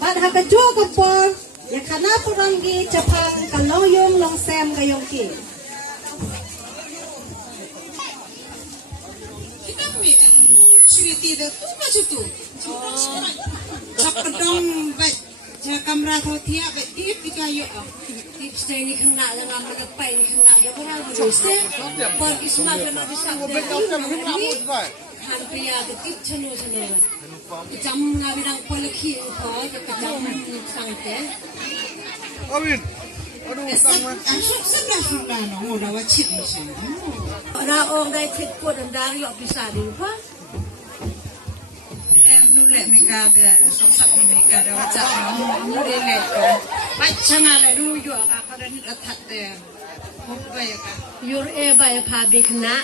บัดหากระจั่วกับปอนอย่าคณะปรังกีจะพังกันลองยงลองแซมกันยงกีSweetie dah tu macam tu. Cakap dong baik. Jangan kamera kau tiap baik tip dikayu. Tip saya ni kena dengan melepai ni kena. Dia orang berusaha. Pergi semakin bisa. Hampir ya tip cenu. Jam ngabidang polisi itu. Jam santai. Amin. Aduh, sama. Asuk sebelah no. Dah wajib ni sih. Orang dah cek pun dah yok bisa di apa? Nulek mereka dah sosok ni mereka dah wajib no. Nulek baca ngalah dulu juga kadang ni atat dia. Apa ya kan? Your by public na.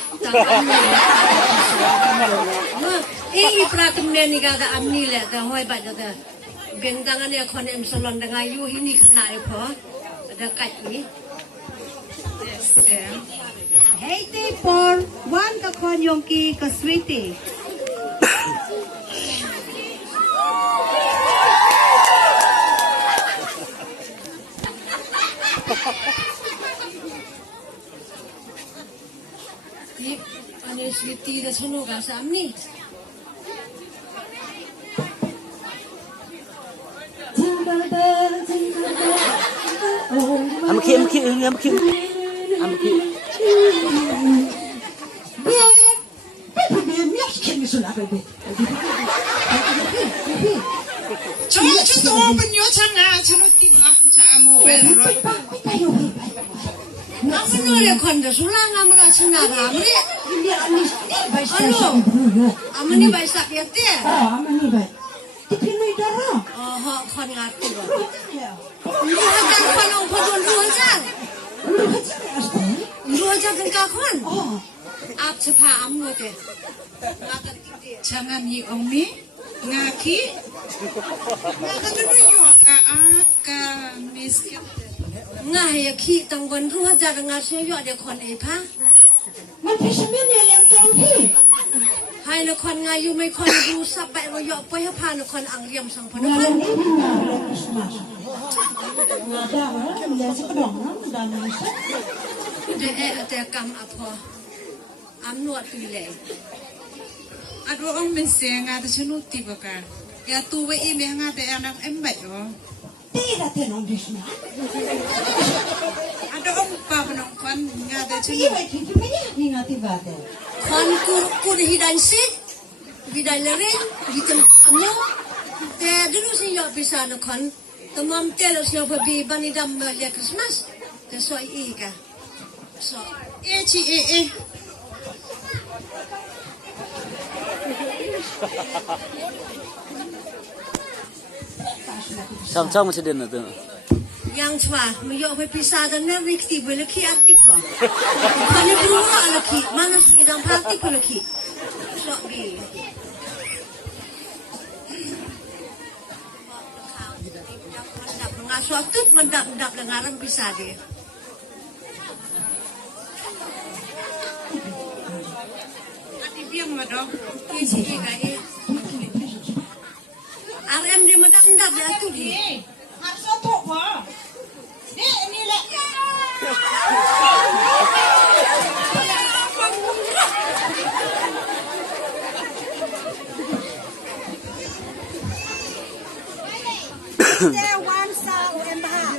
Ini peratum ni kata amni le. Dah hoi baca dah. Bentangan ni kon salon dengan you ini kena apa? Ada kat ni. Yes, yeah. Hey te por one ka kon yong ki ka sweetie Ani sweetie dah sono ka sa amni. I'm a kid. Cuba open your channel, channel tiba, cara mobile roy. Apa ni le kon dah sulang amra cina amri. Alo, amni baik sak ya te. amani ba tipinu idara Oh, kon ngerti ba. Lu akan kon kon lu aja. Lu aja kan ka kon. Ap sepa amno te. Jangan ni omni ngaki. Ngaki dulu juga aka miskin. Ngah ya ki tangwan lu aja dengan saya ada kon apa? มันพิชเมียนเนี่ยเลี้ยงเต็มที่ Hai nak kon ngayu mai kon du sampai royo apa ya pa nak kon angliam sang งาน pun. นี้งานเลี้ยงคริสต์มาสงานได้มาแล้วเลี้ยงสักกระดองนะดานนี้ Dia ada kam apa? Amnuat tu le. Aduh om mesej ngada channel tiba kan. Ya tu we ini ngada anak embek yo. ตีละเทนองดิชนะ Aduh om pa penonton ngada ตี channel. ไปที่ไม่ยากนี่งานที่บาดเจ็บ Kon kur hidan sit. Hidan leren hitam amno. Te dulu si yo bisa nak kon. Tamam telos yo pergi bani dam le Christmas. Te so i ka. So Ci Sama masih dia tu. yang cuma yo pergi pisah dan ni kita boleh ki aktif pa. Kon ni beruah lagi. Mana si dam aktif lagi. So bi. Ngasuatu mendap-dap lengaran bisa dia. Ati biang madok. Isi kai. RM dia mendap-dap dia tu dia. Hak sotok pa. Ni lah. There one sound and half.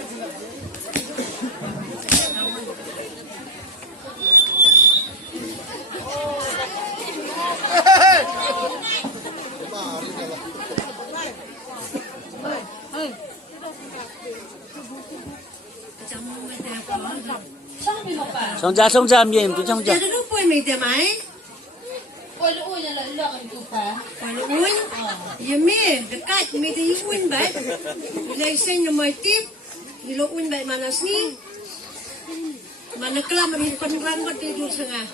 Song cha miệng tu trong cha. Jadi lu pun minta mai. Ôi ôi là lợi lượng thì tụt phá. Kalau uin, ya me dekat minta uin baik. Lai sen nama tip, bilo uin baik mana sini. Mana kelam ni penrang berdiri setengah.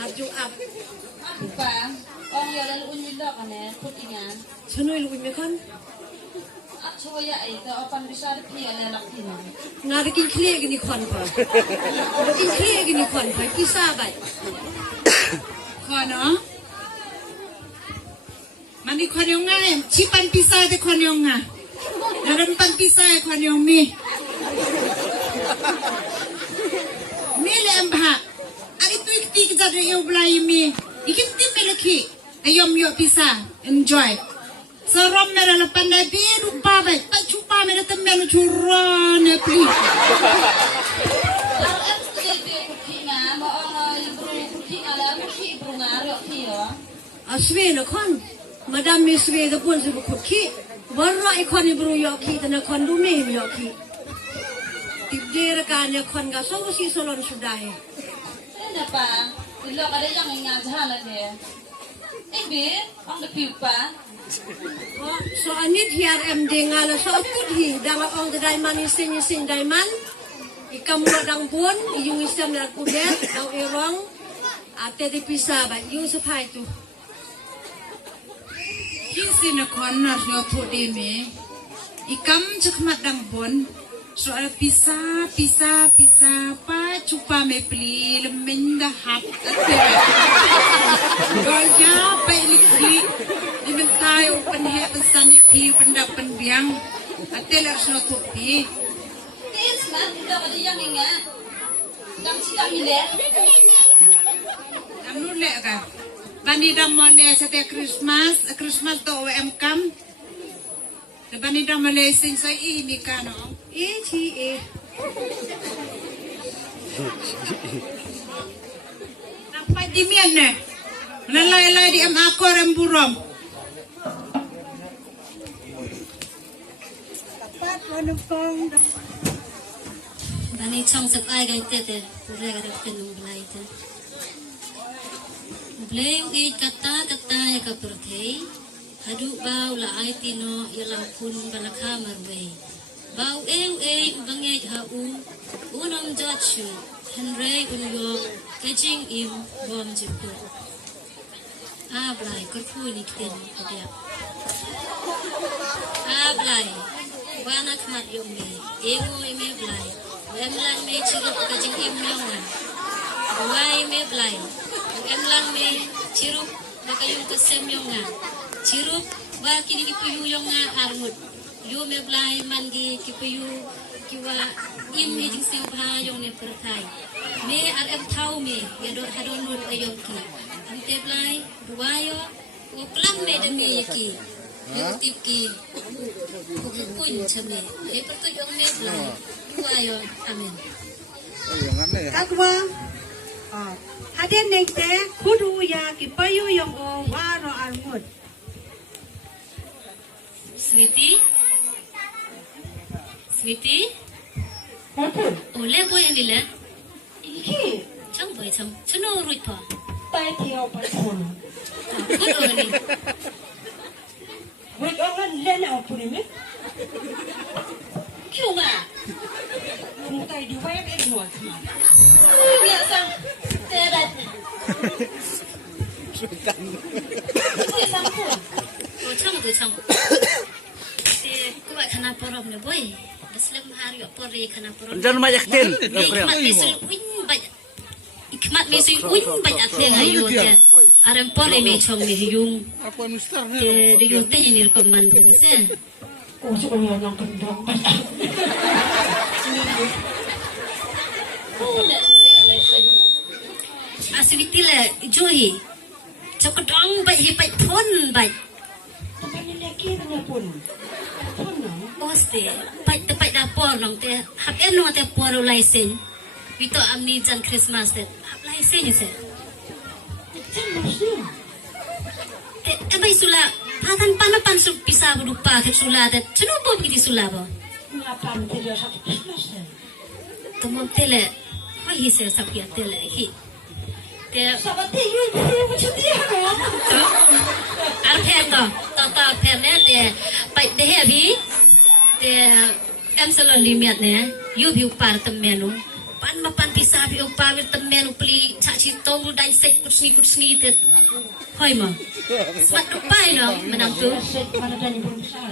Aju up. Tụt phá. Con giờ là ôi lợi lượng này, tụt đi ngàn. Sunoi lu uin kan? Áp cho vậy thì upon bisa dia là lắc thì nào. Ngari kin clear gini kon pa. Kin clear gini kon pa kisah baik. Kono. Mani kono ngai. Cipan pisah de kono yung nga. Dalam pagpisay ko yung mi. Mili ang baha. Ang ito ikti kita rin yung belay mi. Ikinti miliki. Ayom yung pisa. Enjoy. So rom mera la pandai biru babay. Pa chupa mera temelo churran ya pli. RM CB kuki nga mo ang ibro kuki nga la kuki ibro nga ro kiyo. Aswe na kon. Madam miswe da pun su kuki. Warra ikon ibro yoki tana kon dume yoki. Tibdira kanya kon ga so si solon sudahe. Ano pa? Ilo kada yang nga jahala de. Ibe ang dapipa. So anit hiar MD ngala so akut hi dang ong the diamond isin diamond ikam lo dang bun yung isam na kudet dang irong ate di pisa ba yung sapai tu Kisi na konar yo po di mi. Ikam cakmat dang bon. So pisa pa chupa me pli leminda hap. Goya pa ilikli. Iben tayo penhe pesan pi pendak penbiang. Atelar so to pi. Tis man ilo kada yang nga. Dang cita mile. Dam nule ka. Bani dam mole sate Christmas to em kam. Bani dam mole sing sai ini kano. e Apa di mian ne? Lalai di am akor em burom. Bani chong sak ai gai te pure ga rakte nung blai te blai u kata ya ka perthei hadu bau la ai tino ya la kun balakha marwe bau u bange ha u nom jachu henre un yo kaching im bom jipu a blai kor phu ni kten dia a blai wana kmat yom me engo me blai em lang me chirup kajing em nyongan wai me blai em lang me chirup bakayong kasem yongan chirup ba kini kipuyu yonga armut yo me blai mangi kipuyu kiwa im hijing sing bha yong ne perthai me ar em thau me yador hadon nur ayom ki ante blai duayo o klam me de me ki Tip ki pun chame e perto yong me blai duayo amen Kakwa. Haden nengte kudu ya kipayu yung o waro almud. Sweetie ole boy anila chang boy chang chano ruit pa Tai tiyo pa puno. kudo ni Wait, orang lena o puno me? Kiyo nga. Mutai di wayang enuat ma. Nga sang terat. Kuya sang po. chang te kuwa kana porop ne boy baslam hari opore kana porop Jangan banyak tin. ikmat mesul win bay ikmat mesul win bay ate ayu te arem pore me chong me yung Apa nustar te yung te ni ko man bu se O so ko yang kendang. aswitile johi chokdong bay hi bay thon bay Tapi ni laki na pun. Puno. Oste, pai te pai da por nong te hap eno te por ulai sen. Vito amni jan Christmas te hap lai sen se. Te ebai sula patan pan su pisa bu pa ke sula te chunu bo piti sula bo. Ngapan tidak satu Christmas deh. Tomo tele ho hi se sapia tele hi. Te Sabat tinggal dia macam dia kan? ar phe to phe ne te pai de he bi te em salon limiat ne yu bi par tam menu pan ma pan pisa bi upar tam menu pli cha chi tong dai sek kutsni te hoi ma smat tu pai no menang tu Set mana dan ibu besar.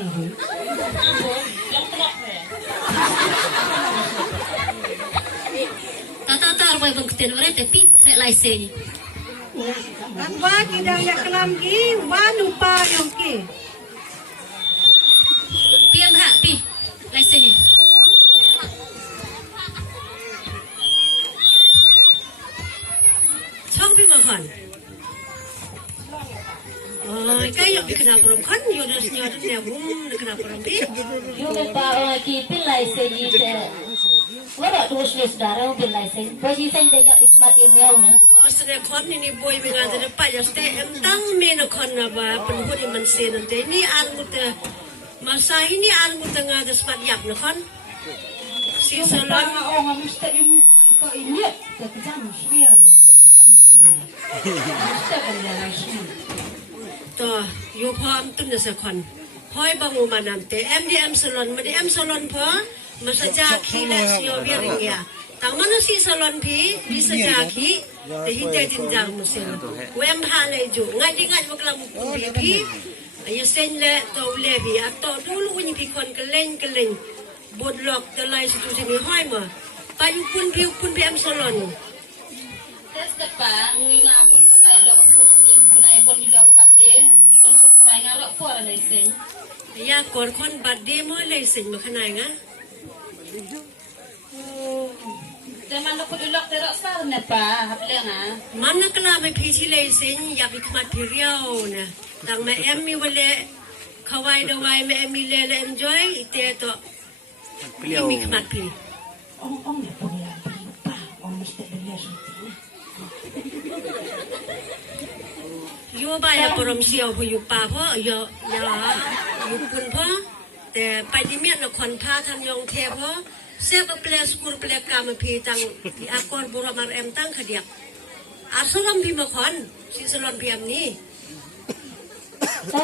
ta arwai bang kten ore te pi lai se ni Kakwa kidang ya kelam ki wanu pa yung ki. kan. Oh, kayak kenapa orang kan? Yo dah senyap dia kenapa orang bi? Yung nagbaong kipin license ite. Wala dos les darang bil license. Pwede sa hindi yung ikmaterial na. Oh, sebenarnya kan ini boy mengada depan ya. Stay tang mena kan apa penghuni mansen nanti ini anggota masa ini anggota ngada sepat yap na kan? Si salon. Oh, ngamusta yung kainit. Kajam, siya na. Ngamusta ka na siya. Toh, yo paham tu nasa kan. Hoi bangu manamte. MDM salon, MDM salon pa. Masa jaki la siyo biaring ya. Tang mana si salon pi bisa jaki. Dehinte dinjang musim. Wem halai ju. Ngai di ngai maklam pun pi. Ayo sen le to lebi. Atau dulu ni pi kon keleng. Bodlok telai situ sini hoi ma. Payu pun MDM salon. Tes depan, ngabun tayo lo punay bon di lo pati. Bon ko kumay ngarok po ra license. Ya kor kon badde mo lesen mo kanai nga. Zaman ko di lo tero sa na pa, hable nga. Mana kala may pisi lesen ya bi kmat piriao na. Tang ma emmi wale kawai dawai ma emmi lele enjoy ite to. Beliau. Mi kmat pi. Ong na po niya. Pa, ong mesti dia siya. Yo ba ya porom siao ho yu pa pho yo ya yu kun pho te pai di miat na kon tha tham yong the pho se ba ple skur ple kam phi tang di akor buramar em tang khadiak asalam bi ma kon si salon bi am ni Ta,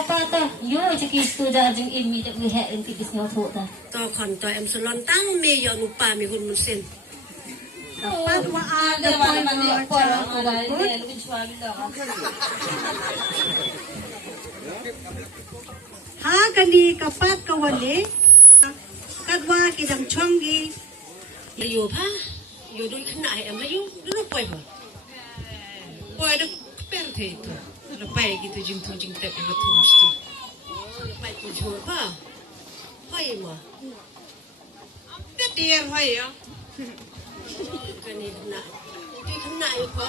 yo ciki tu dah jeng imi tak lihat nanti bisnya tu ta. to kon to em salon tang me yo nu pa mi hun mun sen Dapat Ada ada mana mana poin apa orang ada dia lebih cuai dah. ha kani kapat kawali kadwa kidang chongi yo pa yo doi khna em la yo du poi pho poi du per the to la pai gitu jing tak ko tu stu la pai ko jo pa pai ma te tier hai ya kani na di khna yo pa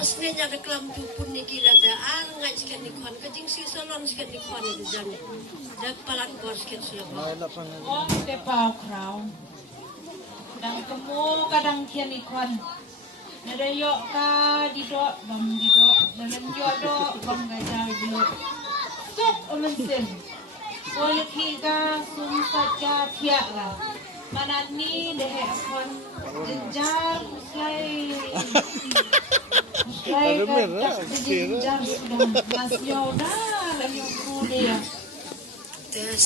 asne ja reklam tu pun ni kira da ngai sikat ni kon ka jing si salon sikat ni kon ni jan da palat ko sikat sila Ong te pao kraw. Kadang temu, kadang kian ikon. Nada yo ka di do, bang di do. Dalam yo do, bang gajah di do. Tok omensin. Boleh kita sum saja tiak lah. Mana ni deh kon jenjar uslai. Uslai kan jenjar sudah mas yo dah lagi kuliah.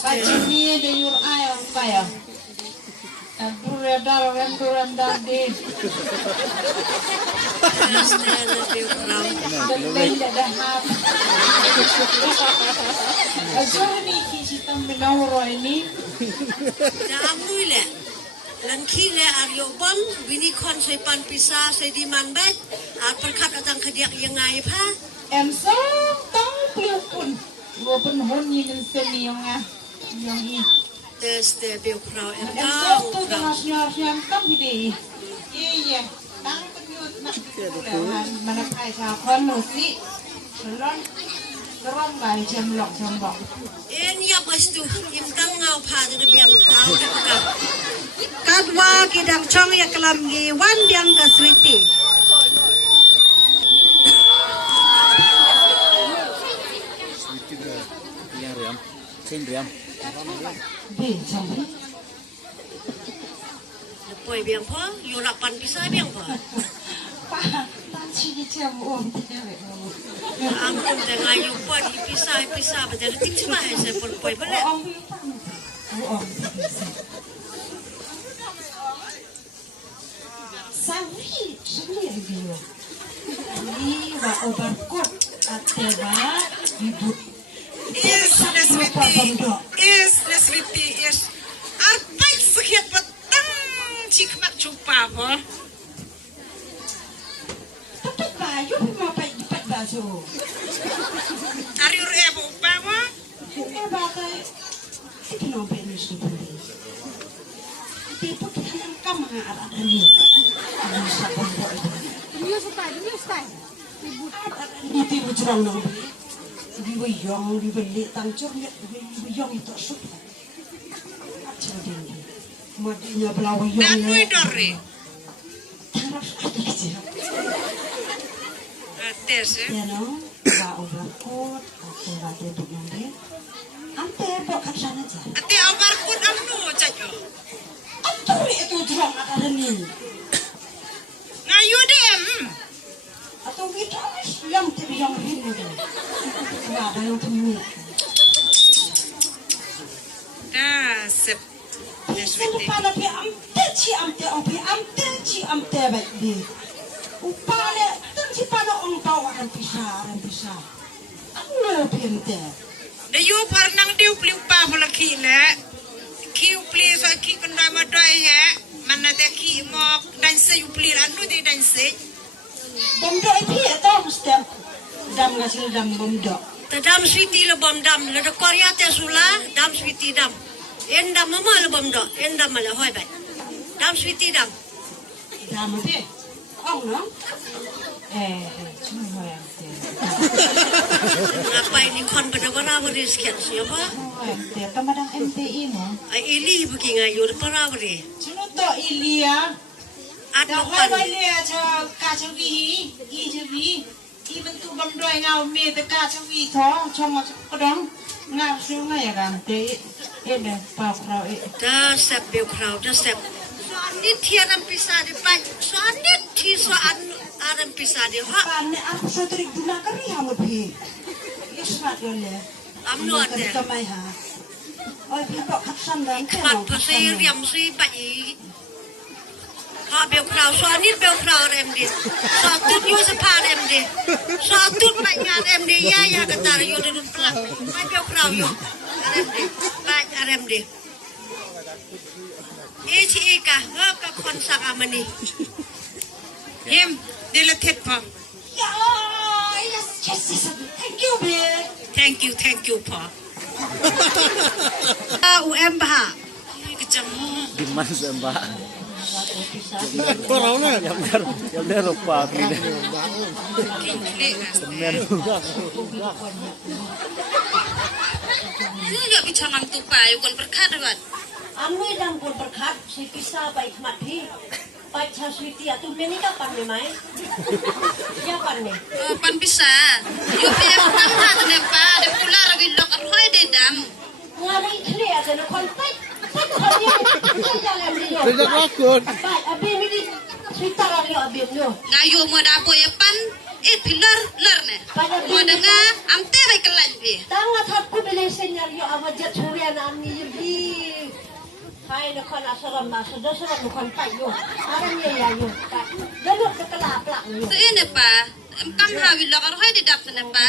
Pagi ni dia yur ayam kaya. Duran dar di. Benda dah hab. Asal ni kisi tambah ini. da amui le lan khi le aryo bom bini kon soi pan pisa soi di man bet ar perkat atang khadiak yang ngai pha Em so tang piu pun. Gua pun hon ni kan seni yang ini. tes te be krau em Em ta so tu kan siar tang hidi. Iya. Tang piu nak lehan mana kai sa kon no si. Selon Gerong bai jam lok. en ya bastu im tang ngau pha de biang au de ka kadwa kidang chong ya kalamgi wan biang ka switi Yang riam. Sen riam. Be jam. de poi biang pho yo la pan pisa biang pho Pa, tan chi jam om te ve. am kon de ngai yo po di pisa ba de tik chma hai se por poi ba le Om piu pan. Om. Sawi, dia. Ini wa overcoat ateba hibut. is the sweetie is arpai sakit patang chikmat chupa pho Tapi bayu mapa ipat baso. are you able pa mo Eh bakai. Itu no penis ni pun. Tipu kita kam arah ni. Sa bombo itu. Ini berjuang nang di wiyong di beli tangcur di wiyong itu sudah. Jadi madinya belau wiyong. Dan nui dori. Harus ada kecil. Tes Ya no, ba obrakot, ate rade duk nanti. Ante bawa kat sana aja. ati abar pun amnu cajo. Atur itu juang ada ni. Ngayu dem. Atau kita yang tibi yang ini tu. Nggak ada yang temui. Dah sep. Sen upana pi amte ci amte baik di. Upana tenci pada orang tahu akan pisah. Anu pinte. Da yu parnang diu pli upa mulaki le. Ki upli so ki kandai madai he. Mana de ki mok dan se upli anu de dan se. Bomdo ipi atau mesti dam ngasil dam bomdo. Tadam switi le bom dam le de Korea te sula dam switi dam. Endam mama le bom do, endam le hoi bai. Dam switi dam. Dam apa? Oh no. Cuma yang te. Apa ini kon pada warawari sekian siapa? Te tamadang MTI no. Ai ili bagi ngayu de warawari. Cuma to Ilia. Ada Dah kon. hai le cha ka cha vi, I cha vi. I bentuk bomdoi ngau me te ka cha vi tho, chong ko dong. Ngau su ngai kan te. Ene pa krau e. Da sep be krau da sep. Soan ni tiaran pisah di pai. Soan ni ti soan aran pisah di ha. Kan aku so trik dula kari ha mo phi. Ismat yo le. Amnu ade. Kamai ha. Oi phi ko khapsan dan ke. Mat pasai riam sui pai. Ha be krau soan ni be krau rem di. Soan tut yu sepa rem di. Soan tut pai ngat rem di ya ketar yu de dun plak. Pai be krau yu. Rem di. Pai rem di. Ichi ka ka kon sang amani. Him de la tet pa. Ya, yes. Thank you be. Thank you pa. UM bah. Kecam. Di mana sih mbak? Korang na. Yang dia lupa ini. Semen. Dia enggak bicara nang tupai, bukan berkat kan? Anu dam pun berkat si pisah baik mati. Baik switi atu meni kapan ni mai? Ya pan ni. Pan bisa. Yo pia tang ha ne pa, de pula lagi lok arhoi de dam. Ngari kli ada nak kontak. Tak kau ni. Jalan dia. Tidak takut. Baik abi ni di swita lagi abi ni. Ngayu mo da po pan, pilar lar ne. Mo da nga am te bai kelan bi. Tangat hatku beli senyario awajat surian ani bi. Hai nak kon asaram masuk dah seram kon pai yo. Aran ya yo. Dah ke kelap lak yo. Tu ini pa, kam ha wi lok arhoi de dap ne pa.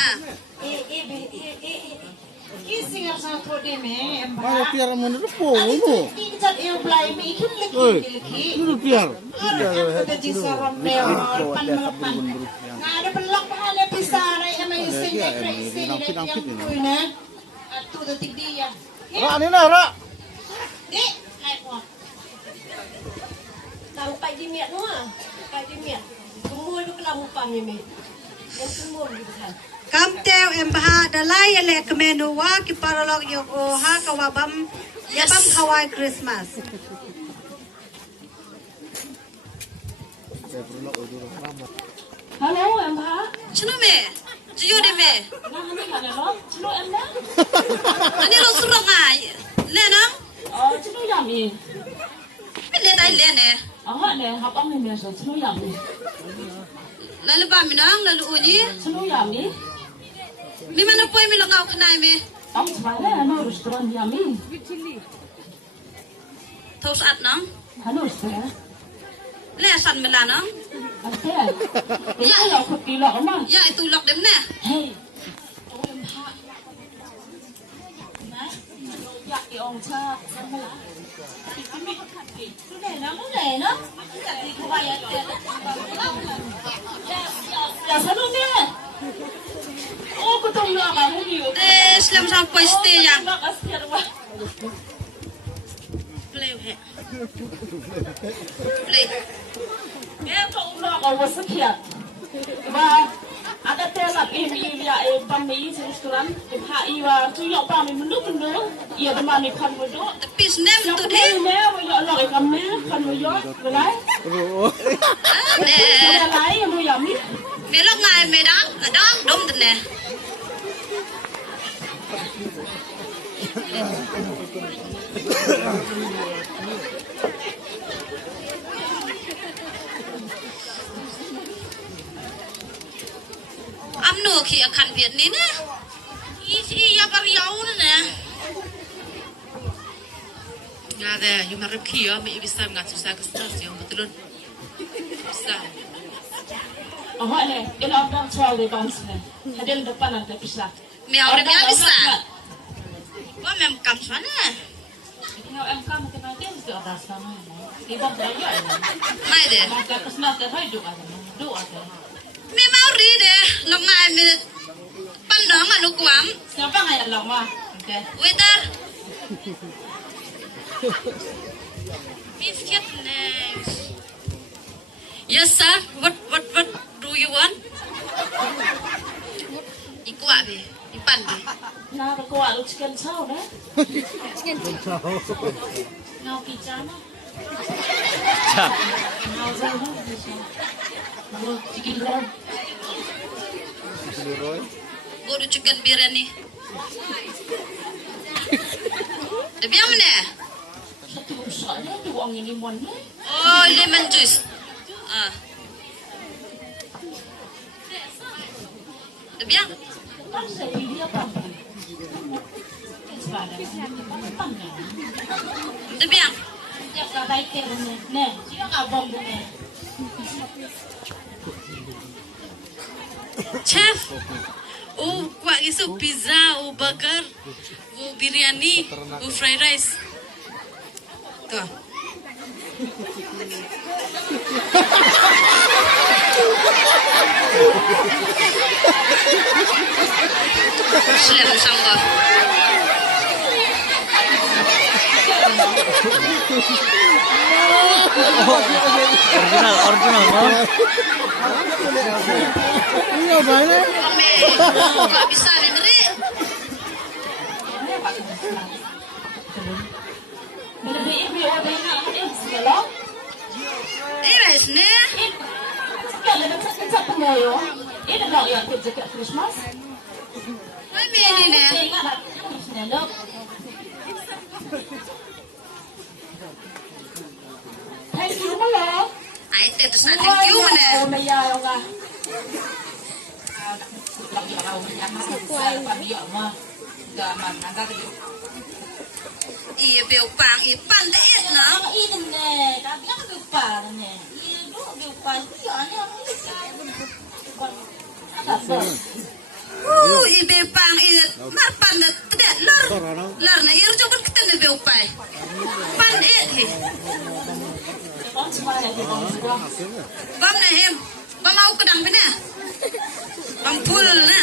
Kisi yang sang thode me Mana tiar mana tu po mo. Ikat eu blai me ikin Oi. leki. Itu tiar. Ada di saram me pan melepan. Ada pelak ada pisare ama isin isin yang kuina. Atu detik dia. Rak ni na rak. Dek, hai ko. Tahu pai di miat noa. Pai di miat. Semua itu kelam upam ni me. Yang semua gitu kan. Kam teo embah dalai ele kemenu wa ki paralog yo o ha kawabam yabam kawai Christmas. Hello embah. Cino me, ciyo de me. Nah ni kan lo. Cilo emna. Ani lo surang ai. Le nang, Oh cilo yami. le dai le ne. Aha le hapang ni meso cilo yami. Lalu ba mi nang, lalu uji. Cilo yami. Mi mana poi mi lo ngau kenai me. Am sebenarnya anu restoran yami. Tau saat nang, Halo saya. le san me la nang. Ada. Ya ya aku pilih oma. Ya itu lok dem ne. Hey. Ya ki ong cha sama. Cái này nó rẻ nó. Cái gì không phải tiền. Ya sao nó nè. Ô cô tung lo mà không hiểu. Te slam sampai stay yang. Nó có tiền quá. Play he. Play. Em không lo có một sự kiện. Và ada telat ini ya pami di restoran hai wa tu yo pami menuk menuk ia demani kan menuk Tapi senem yang tu tu deh. ne yo lo ke kamme kan yo belai Deh. belai yang yo mi Melok ngai medang, adang dom tu ne. Amno ki akan Viet ni ne. Isi ya pariau ne. Ngade, you marip ki ya, me bisa ngat susah kestas yang betul. Bisa. oh ne ila dah soal di bangsa hadil depan nanti bisa Me orang dia bisa. Wah mem kam sana. Kalau em kamu kena dia sudah ada sama di bawah dia Mai de. maka kesana ke hidup ada dua ada Me mau ri de, nok ngai me pandang anu kuam. siapa ngaya lama okay Waiter. Biscuit next. Yes sir. What do you want? Iku abi, ipan bi. na ko wa lu chicken chow đấy ngao kỳ chán á Chà. ngao rau đó chicken rau Go to chicken biryani. Biar mana? satu usah dia tu orang ini mon ni Oh, lemon juice. Ah. Biar. kan saya dia apa sepada pandang Biar. ya ka dai te ni ne dia ka bom ni Chef. Oh, kuat isu pizza, burger, biryani, fried rice. Tuh. Slim sangga. Original mau. Iya banyak. Kami, nggak bisa beri. lebih ibu ada yang segala Rice ni. kalau ada satu moyo ini dah yang kerja kat Christmas Kami ni ni. ingat nak terusnya dok thank you malah Ay, ito sa thank you mana. oh maya yang ah Iya beupang, ipan deh na. ini nih tapi kan lupa nih iya dulu lupa iya nih Beupang ini marpan na tidak lar na ir coba kita na beupai. Pan he. Bam na hem, bam mau kedang bina. Bam pul na.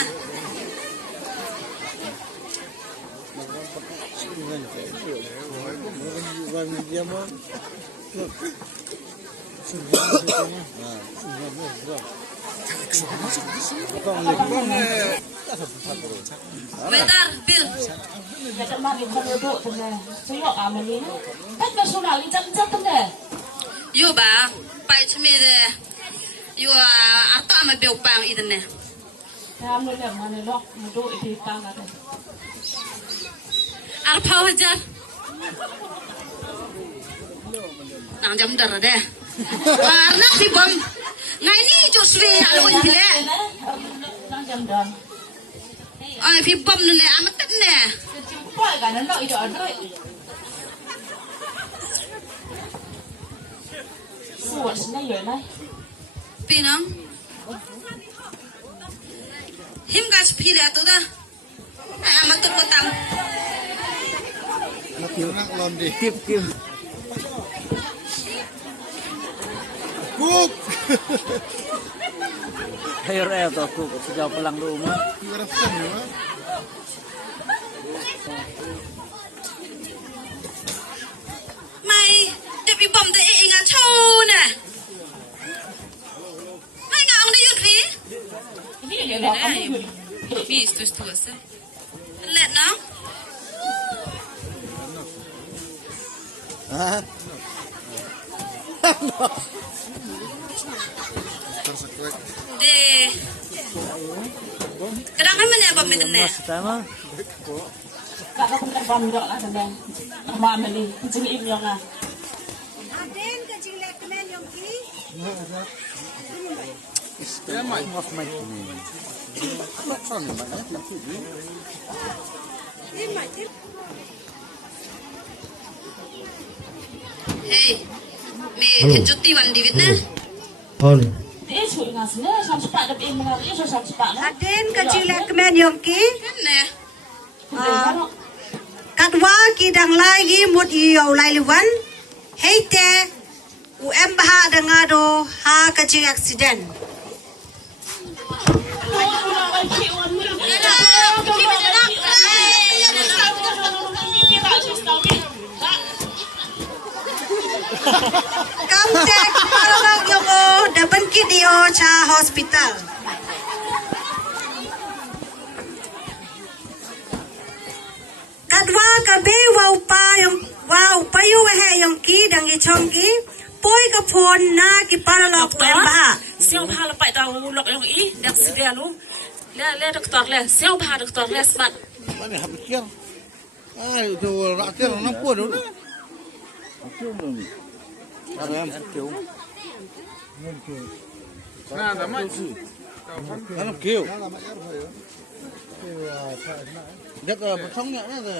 Bentar, Bill. Kita mari duduk tu nih. Saya amal ini. Kan personal jam-jam tu nih. Yo ba, pai chme de. Yo arto ama beupang idene. Kamu ni mana lok duduk di tangga tu. Arpau hajar. Nang jam dar deh. Warna si bom. Ngai ni jo swe alo intile. Nang jam dah. Ai fi bom ne amat ne. Poi kan nak itu ada. Suat sini yo lah. Pinang. Him gas phile to da. Ai amat to kotam. Nak lom di. Kip. Kuk. Ayo tu aku sejauh pulang rumah. Kira pun ya. Mai, depi bom te inga chau ne. Mai ngang de yut ri. sah. Let now. Ah. De. Kadang mana apa minta? Mas tama. Kak aku nak pamit lah sedang. Mama Meli, kucing im yang ah. Aden ke jilek kemen yang ki. Ya mai. Mas mai ni. Hey, me kejuti wan di Vietnam. Dia suruh ngasih ni, sampai cepat dapat im mengalir, sampai cepat lah. Aden ke jilek kemen yang ki. Mana? Kadwa ki dang lagi mut iyo lai liwan. Hey te UM baha dengado ha kecil accident. Kamtek parang yung dapat kidio cha hospital. Kadwa kabe wow pa yung yung ki dang ichong ki poi kapon na ki paralok wen ba. Siapa hal apa itu ulok yang dak sedia lu. Le doktor le, siapa doktor le smart. Mana habis kian? Ah, itu rakyat orang nampu tu na. Nah, nama si. Kalau kêu. Dia kalau bersongnya ada.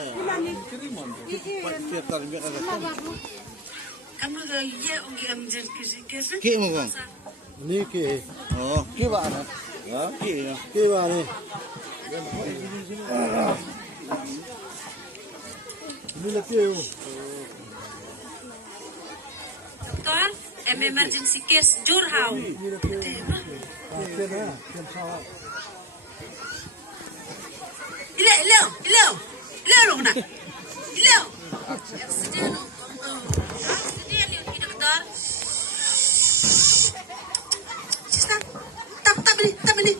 Dia tak biar ada. Kamu ke ye ongi amjen kisi. Kêu mau bang. Ni kêu. Oh, kêu apa? Ya, kêu. Kêu apa ni? Ni lah kêu. Doktor, emergency case Jurhau. Ilaw dong nak. Ilaw. Accident yung doktor. Sista, tabi ni.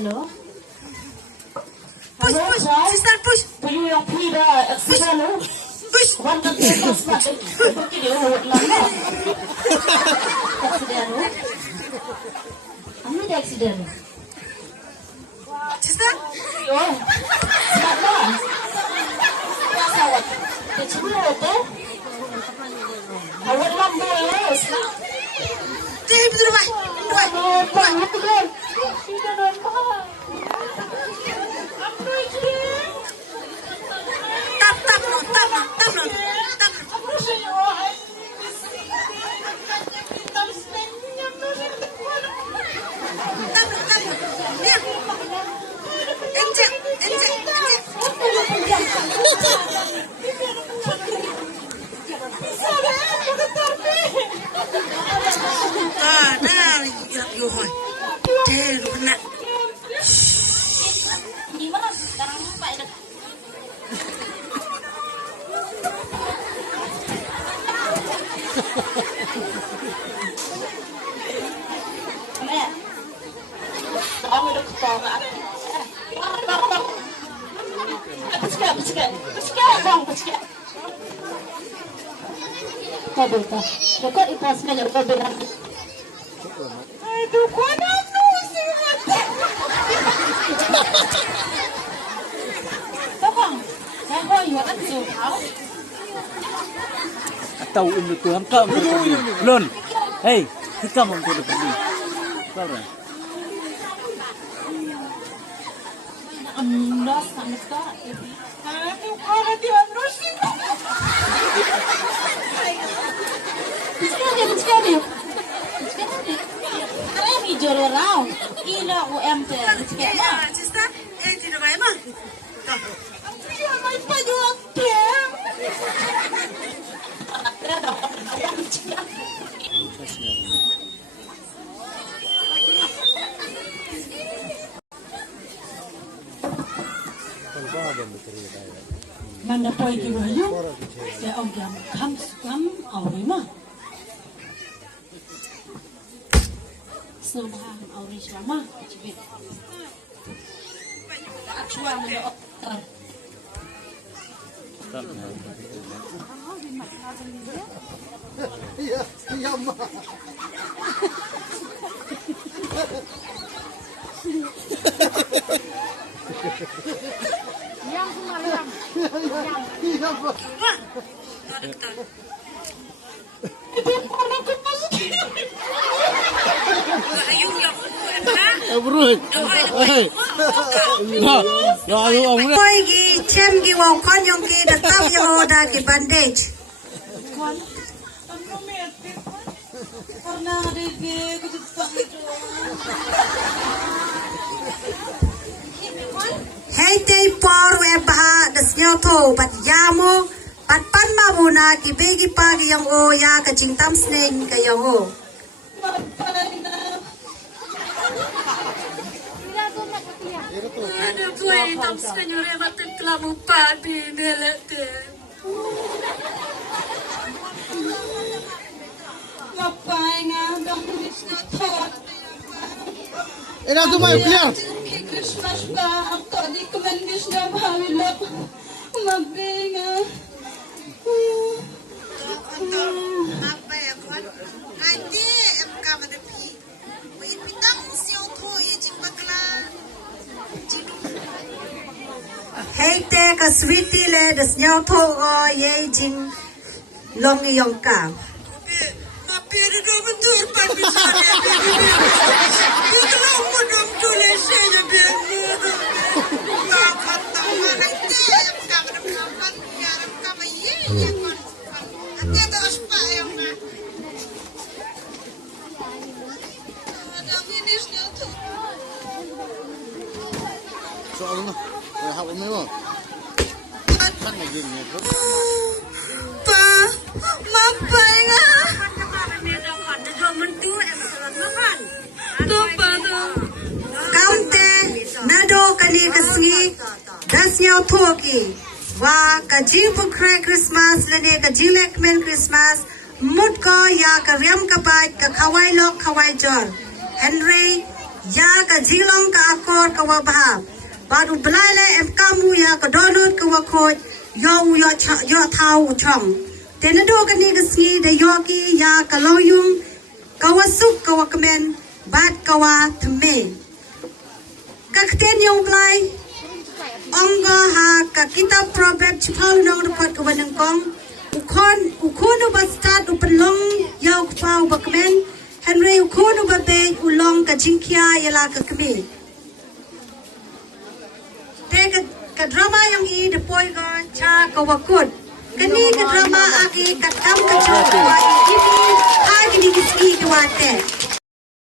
Halo. Push, sister push. Puyu yang pida accident lu. Push. Wanda kita smart. Pergi dia lama. Accident lu. Anu ada accident. Sister, Yo. Smart lah. Sawat. Kecil tu. Awak lambat ya. Smart. deh betul bah. Tap no. Lihat. Encik. Dah, yo hoy. Deh, lu kena. Gimana sekarang lupa ya? Ông ấy được còn ạ. Biscuit. Kau betul. Dekat itu sebenarnya kau benar. Aduh, kau nafsu sih. Tokong, saya kau juga kan jauh. Tahu ini tu ham kam pergi. Lon. Hey, kita mau pergi. Tahu tak? Andas sangat tak. Aduh, kau nanti andas sih. Biscuit. Kalian hijau rau. Ina UMT. Biscuit mah. Sister, tidak baik mah. Siapa yang pajuan dia? Mana poi ki bayu? Ya ông jam kam au ni mah. Sumpah Auris Mama Cibit Acua Melo Iya, iya mah. Yang semalam. Iya mah. Koi gi chem gi wong kon yong gi da tam yo da gi bandage. Kon, ang romantic. Karena ada dia, aku jadi sakit Hey tay por we ba da snyo tho bat yamo bat pan ma buna gi begi pa gi yang o ya ka jing tam sneng ka yang o. Ada buai tam senyore batin kelamu padi nelete. Ngapain dong Krishna thot. Ina tu mai clear. Krishna ka ako di kuman Krishna bhawilap. Mabinga. Apa ya kon? Nanti MK menepi. Wei pitang siu tho ye jing bakla. Hey te ka sweetie le da snyo tho o ye jing long yong ka. Pero no bentur pan bisa dia. Itu lah mudam tulis saja biar mudah. Mak kata nanti MK menepi kan biar MK ye ye kon. Nanti ada aspa yang nak. Ada minis dia tu. Soalnya, hak memang. Kan lagi ni. Pa, mapai ngah. Kaunte nado kani kasni dasnya thoki wa kajing pukre Christmas lene kajing lekmen Christmas mut ko ya ka riam ka bai ka khawai lok khawai jor Henry ya ka jilong ka akor ka wa bha badu blale em kamu ya ka donut ka wa khoj yo thau chong tenado kani kasni de yoki ya ka loyung kawasuk kawakmen bat kawa thme kakten yong blai onga ha ka kitab proverb chphal nong repot ka wanang kong ukon ba start upelong yaw pau bakmen Henry ukon ba be ulong ka jingkya yala ka kme te ka drama yang I de poi ga cha ka wakut kani ka drama aki ka tam ka cha wa I ha ki ni ki wa te